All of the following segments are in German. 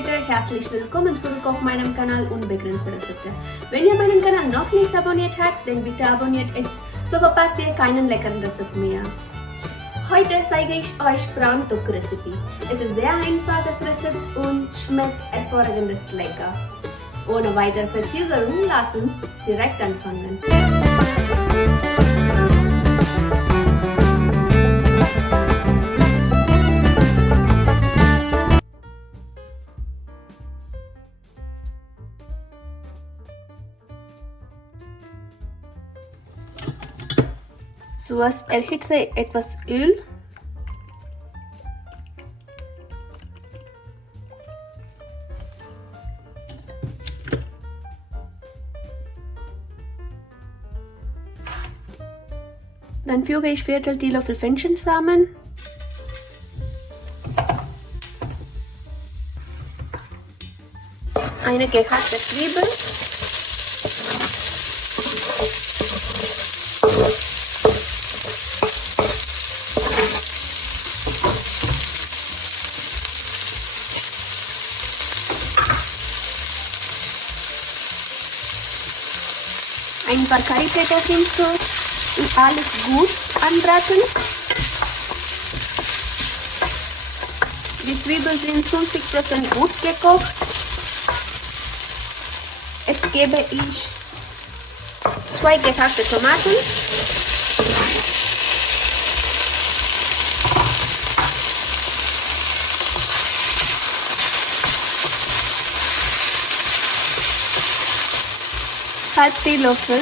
Leute, herzlich willkommen zurück auf meinem Kanal Unbegrenzte Rezepte. Wenn ihr meinen Kanal noch nicht abonniert habt, dann bitte abonniert jetzt, so verpasst ihr keinen leckeren Rezept mehr. Heute zeige ich euch Prawn Thokku Rezept. Es ist sehr einfaches Rezept und schmeckt hervorragend lecker. Ohne weitere Verzögerung, lasst uns direkt anfangen. Zuerst erhitze etwas Öl. Dann füge ich Viertel Teelöffel Fenchelsamen, eine gehackte Zwiebel, ein paar Currypeter hinzu und alles gut anbraten. Die Zwiebeln sind 50% gut gekocht. Jetzt gebe ich 2 gehackte Tomaten, halb Teelöffel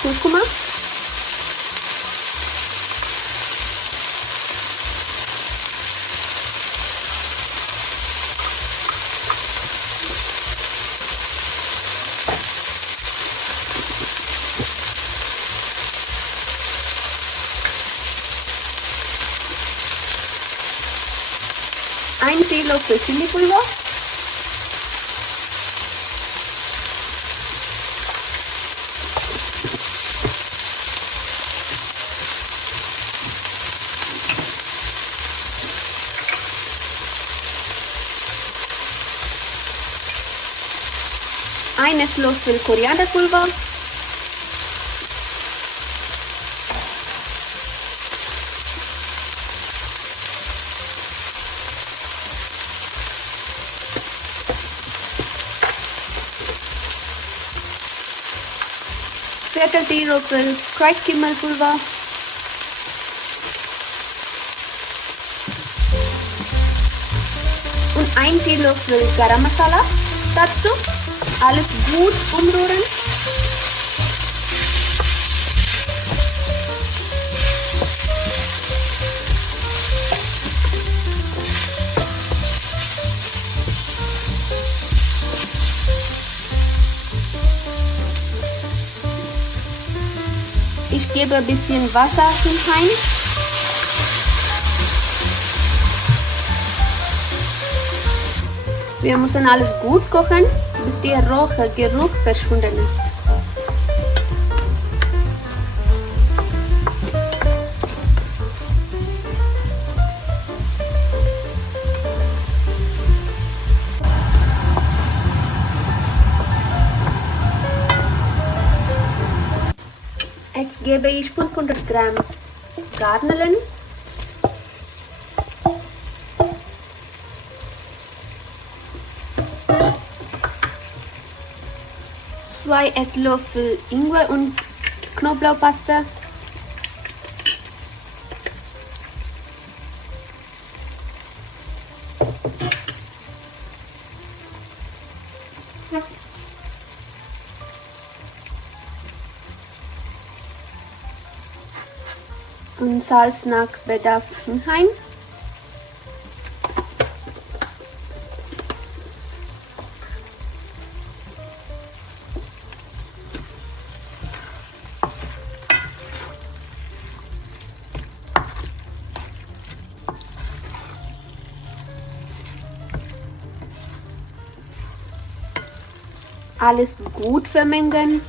Kurkuma, ein Teelöffel Chilipulver, ein Esslöffel Korianderpulver, Viertel Teelöffel Kräuterkümmelpulver, und ein Teelöffel Garam Masala dazu. Alles gut umrühren. Ich gebe ein bisschen Wasser hinein. Wir müssen alles gut kochen, bis der rohe Geruch verschwunden ist. Jetzt gebe ich 500 Gramm Garnelen, zwei Esslöffel Ingwer und Knoblauchpaste, und Salz nach Bedarf hinein. Alles gut vermengen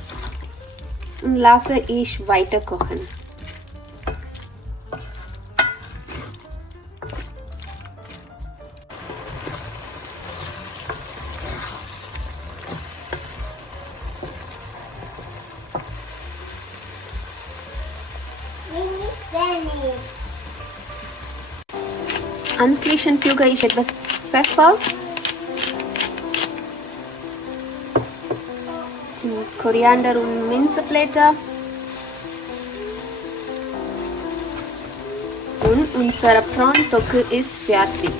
und lasse ich weiter kochen. Anschließend füge ich etwas Pfeffer, Koriander und Minzeblätter und unser Prawn Thokku ist fertig.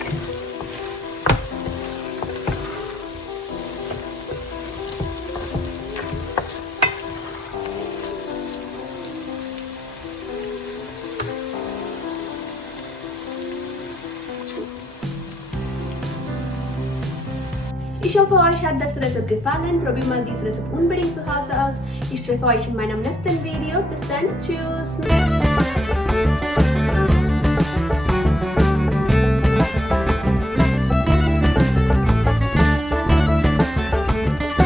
Ich hoffe, euch hat das Rezept gefallen. Probiert mal dieses Rezept unbedingt zu Hause aus. Ich treffe euch in meinem nächsten Video. Bis dann. Tschüss.